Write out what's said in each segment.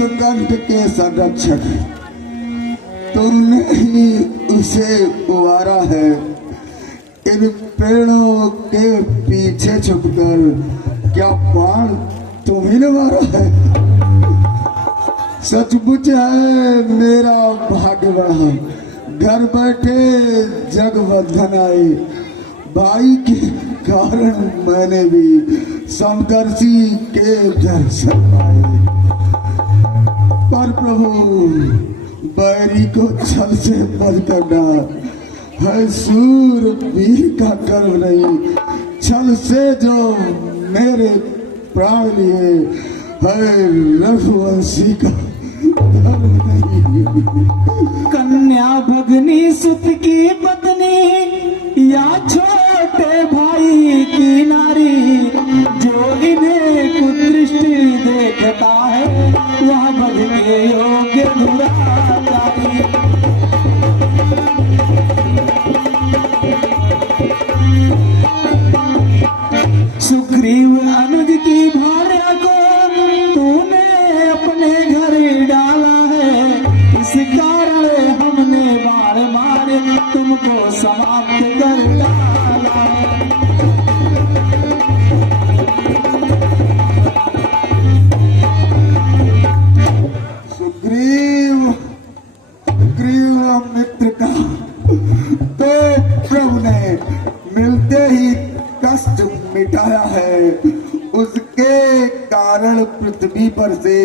सुकंठ के संरक्षक, तुमने ही उसे उबारा है। इन पेड़ों के पीछे छुपकर क्या बाण तुम्ही ने मारा है? सचमुच है मेरा भाग्य बढ़ा, घर बैठे जगवर्धन आई। भाई के कारण मैंने भी समदर्शी के दर्शन पाए। पर प्रभु बैरी को छल से बच करना है सूरवीर का कर्म नहीं, छल से जो मेरे प्राण लिए है रघुवंशी का धर्म नहीं। कन्या भगनी सुत की पत्नी या छोटे भाई की नारी, जो इन्हें कुदृष्टि देखता है वह बध के योग्य दुराचारी। सुग्रीव अनुज की भार्या को तूने अपने घर डाला है, इस कारण हमने बार बार तुमको समाप्त कर डाला है। सुग्रीव मित्र का तो प्रभु ने मिलते ही कष्ट मिटाया है। उसके कारण पृथ्वी पर से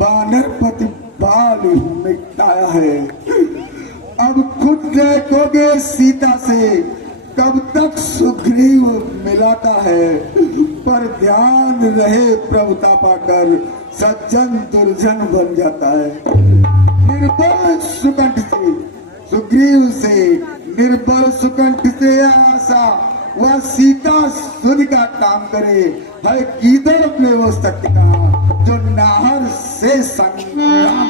वानरपति बाल मिटाया है। अब खुद देखोगे सीता से कब तक सुग्रीव मिलाता है। पर ध्यान रहे प्रभुता पाकर सज्जन दुर्जन बन जाता है। निर्बल सुकंठ से सुग्रीव से निर्बल सुकंठ से आशा वह सीता सुन का काम करे है। कीदर अपने वो शक्ति का जो नाहर से संग्राम।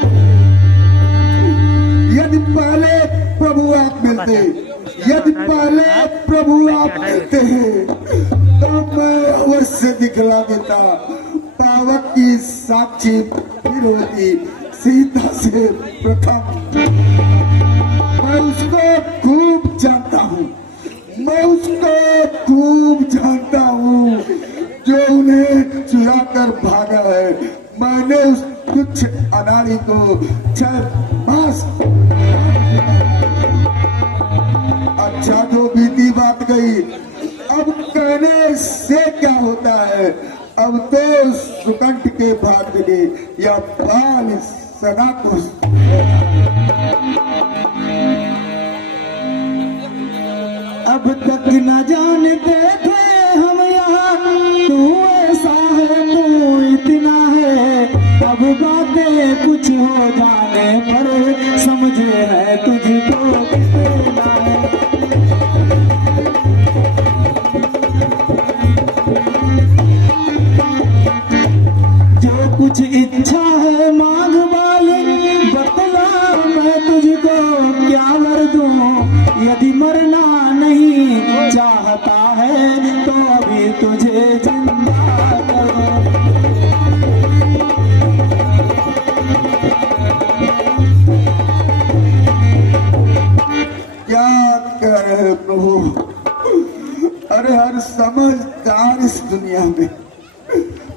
यदि पहले प्रभु आप मिलते, यदि पहले प्रभु आप मिलते हैं तो मैं अवश्य दिखला देता। पावक की साक्षी फिर होती सीता से प्रथम। मैं उसको खूब जानता हूँ, मैं उसको खूब जानता हूँ जो उन्हें चुरा कर भागा है। मैंने उस तुच्छ अनाड़ी को 6 मास। अच्छा जो बीती बात गई, अब कहने से क्या होता है। अब तो सुकंठ के भाग्य ने या बाल सना को अब तक न जानते थे हम यहाँ, तू ऐसा है तू इतना है। अब बातें कुछ हो जाने पर समझे है तुझको कितना है। जो कुछ इच्छा है मांग वाली, बतला मैं तुझको क्या वर दूं। यदि मरना नहीं चाहता है तो अभी तुझे जिंदा करो। क्या करे प्रभु। अरे हर समझदार इस दुनिया में,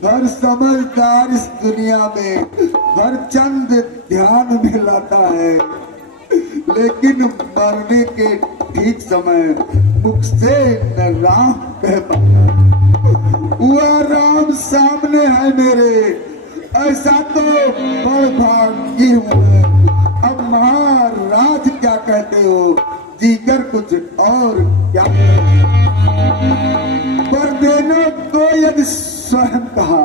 हर समझदार इस दुनिया में हर चंद ध्यान में लाता है, लेकिन मरने के ठीक समय मुख से न राम कह पाता। वह राम सामने है मेरे, ऐसा तो बड़ भागी हूँ। अब महाराज क्या कहते हो, जीकर कुछ और क्या। पर देने को यदि स्वयं कहा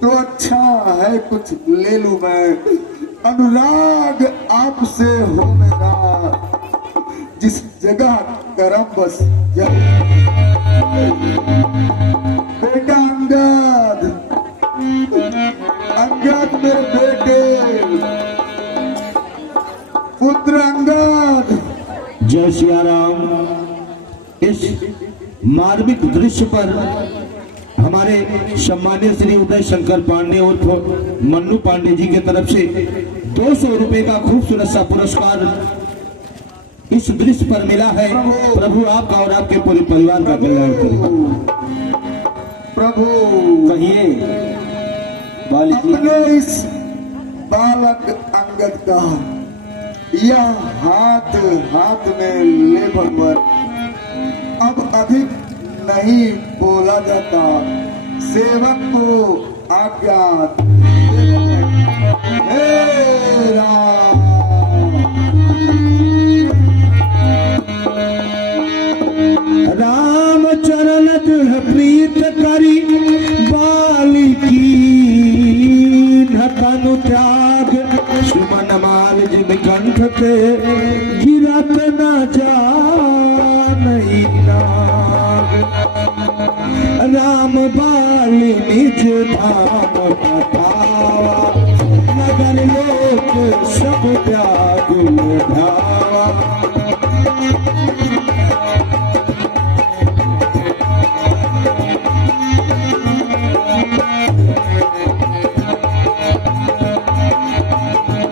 तो अच्छा है कुछ ले लूं मैं। अनुराग आपसे हो मेरा, जिस जगह करम बस बेटा अंगद, अंगद मेरे बेटे, पुत्र अंगद। जय सिया राम। इस मार्मिक दृश्य पर हमारे सम्मानित श्री उदय शंकर पांडे और मन्नू पांडे जी की तरफ से 200 रुपए का खूबसूरत सा पुरस्कार इस दृश्य पर मिला है। प्रभु आपका और आपके पूरे परिवार का कल्याण करे। प्रभु कहिए बालिक जी। अपने इस बालक अंगद का यह हाथ हाथ में ले भगवान, अब अधिक नहीं बोला जाता, सेवक को आज्ञा हे राम। राम चरण दृढ़ प्रीत करी बालिकी तनु त्याग सुमन माल जिम कंठ पे गिरत न जानई नाग। राम बाली निज धाम पठावा नगर लोक सब त्याग उठावा।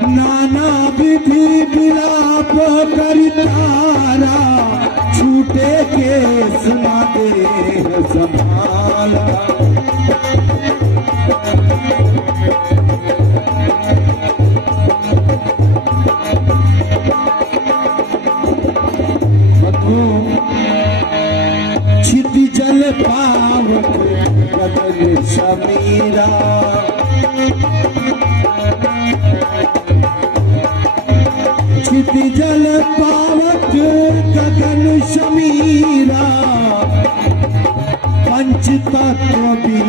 नाना विधि विलाप करितारा छूटे के सुना देह संभाला। छिति जल पावक बदल समीरा। छिति जल पावक गगन समीरा। पंच तत्व भी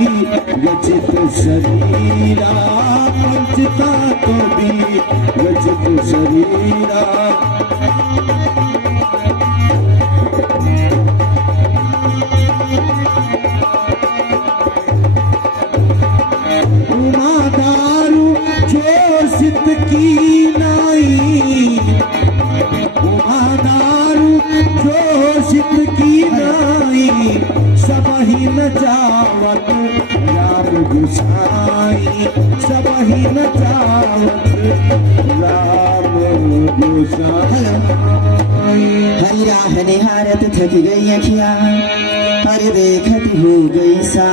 रचित शरीरा। पंच तत्व भी रचित शरीरा। उमादारू जो सिद्ध की नाई। उमादारू जो सिद्ध की नाई। सब ही न जावत राम गुसाई। सब ही न जावत राम गुसाई। हरि राह निहारत थक गई अखियां, हरि देखत हो गई सा।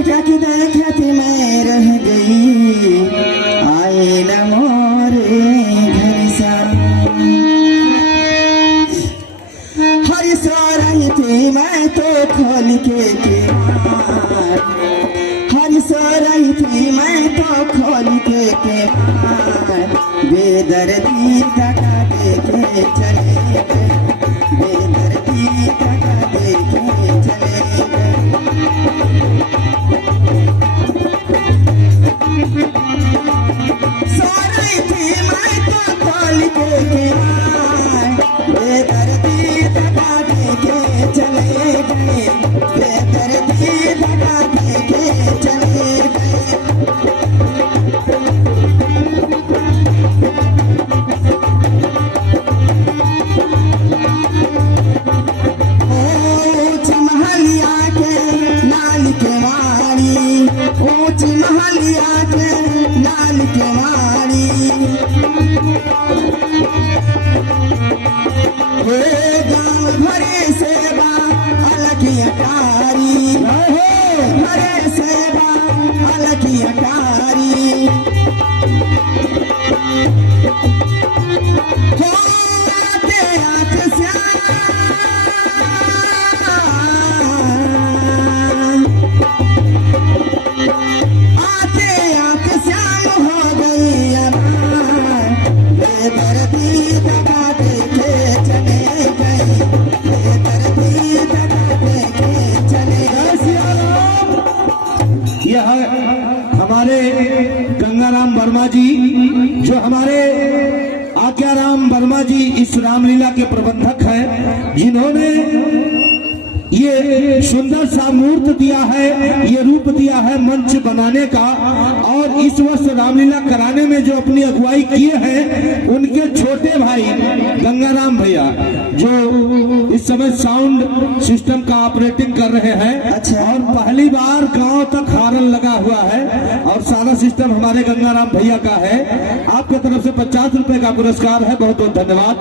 टक देखत मैं रह गई, आए न मोरे घर सा। हरि सो रही थी मैं तो खोल के केवाड़। हरि सो रही थी मैं तो खोल के केवाड़। बेदर्दी तका देखे चले गए। बेदर्दी तका देखे चले गए। सारी थी मैं तो खोल के केवाड़। बेदर्दी तका देखे चले गए। बेदर्दी तका देखे चले गए। ऊंच महलिया के नाल के वाड़ी। ऊंच महलिया के नाल के वाड़ी। गाँव भरे सेवा अलगी अटारी। भरे सेवा अलगी अटारी। आते आते श्याम। आते आते श्याम हो गई अमार। बेदर्दी दगा देके चले गए। बेदर्दी दगा देके चले गए। यह हमारे गंगाराम वर्मा जी, जो हमारे आज्ञाराम वर्मा जी इस रामलीला के प्रबंधक हैं, जिन्होंने ये सुंदर सा मूर्त दिया है, ये रूप दिया है मंच बनाने का। और इस वर्ष रामलीला कराने में जो अपनी अगुवाई किए हैं उनके छोटे भाई गंगाराम भैया, जो इस समय साउंड सिस्टम का ऑपरेटिंग कर रहे हैं। अच्छा। और पहली बार गांव तक हारन लगा हुआ है और सारा सिस्टम हमारे गंगाराम भैया का है। आपके तरफ से 50 रुपए का पुरस्कार है, बहुत बहुत धन्यवाद।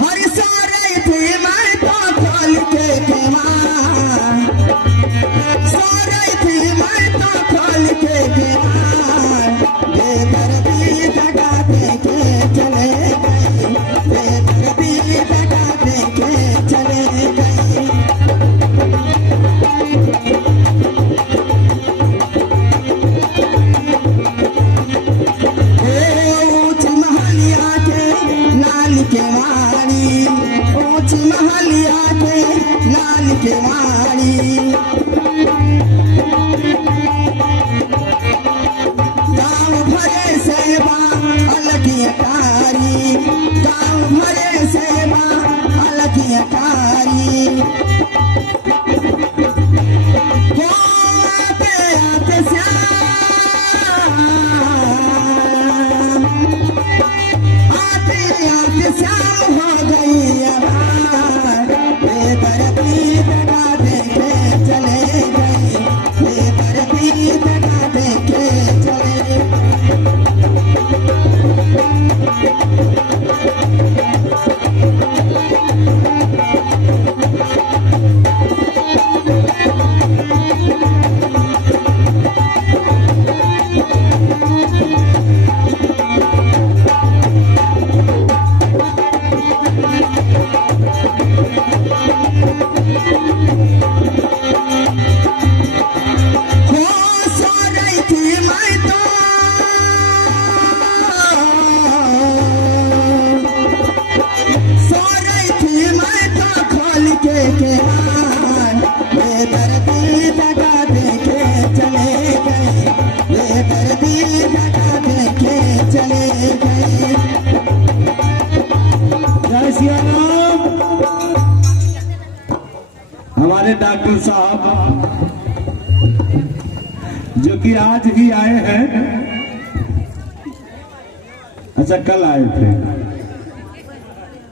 हर सारे थे मैं तो खोल के केवान, सारे थे मैं तो खोल के केवान, बेदर्दी लगा दे के चले गए, बेदर्दी लगा दे के चले गए। ऊंच महलिया के लाल के वाणी, ऊंच महलिया के लाल के वाणी, गाँव भरे सेवा अलगी कारी, गाँव भरे सेवा अलगी कारी। आते आते श्याम, आते आते श्याम हो गई आवाज, बेदर्दी लगा दे के चले गए, बेदर्दी लगा दे के चले गए। जय श्री राम। हमारे डॉक्टर साहब जो कि आज ही आए हैं, अच्छा कल आए थे,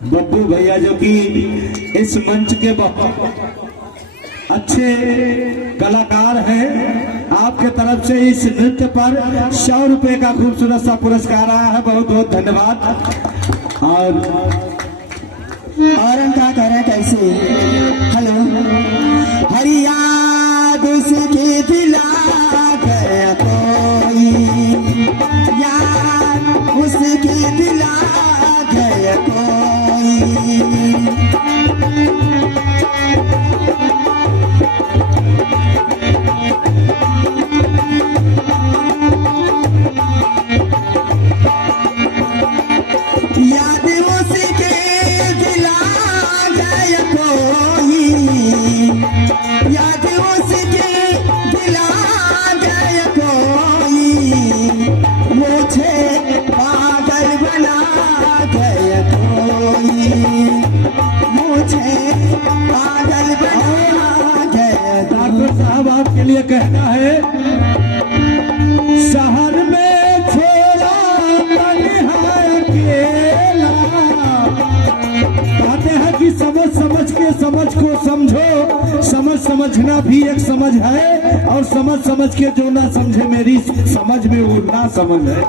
बब्बू भैया जो कि इस मंच के बहुत अच्छे कलाकार हैं, आपके तरफ से इस नृत्य पर 100 रुपए का खूबसूरत सा पुरस्कार आया है, बहुत बहुत धन्यवाद। और हम क्या कह रहे हैं कैसे? हेलो, हर याद उसकी दिला गया कोई, याद उसकी दिला गया कोई। याद उसके दिला गया कोई, याद उसके दिला गया कोई, मुझे पागल बना गया कोई, मुझे पागल बना गया। डॉक्टर साहब आपके लिए कहना है, शहर में छोड़ा तन्हाई अकेला, कहते हैं कि समझ समझ के समझ को समझो, समझ समझना भी एक समझ है, और समझ समझ के जो ना समझे मेरी समझ में वो ना समझ है।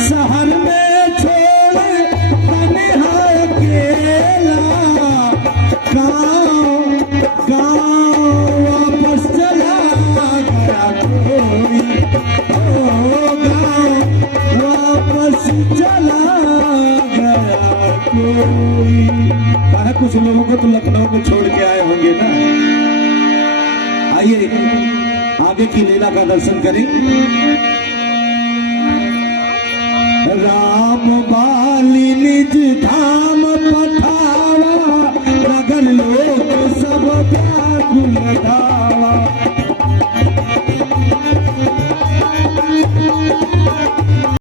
शहर में छोड़े तन्हाई अकेला, गाँव गाँव वापस चला गया कोई, ओ गाँव वापस चला गया कोई। कहा कुछ लोगों को तो लखनऊ में छोड़ के आए होंगे ना। आइए आगे की लीला का दर्शन करें। राम बाली निज धाम पठावा, रगन लोक सब व्याकुल धाम।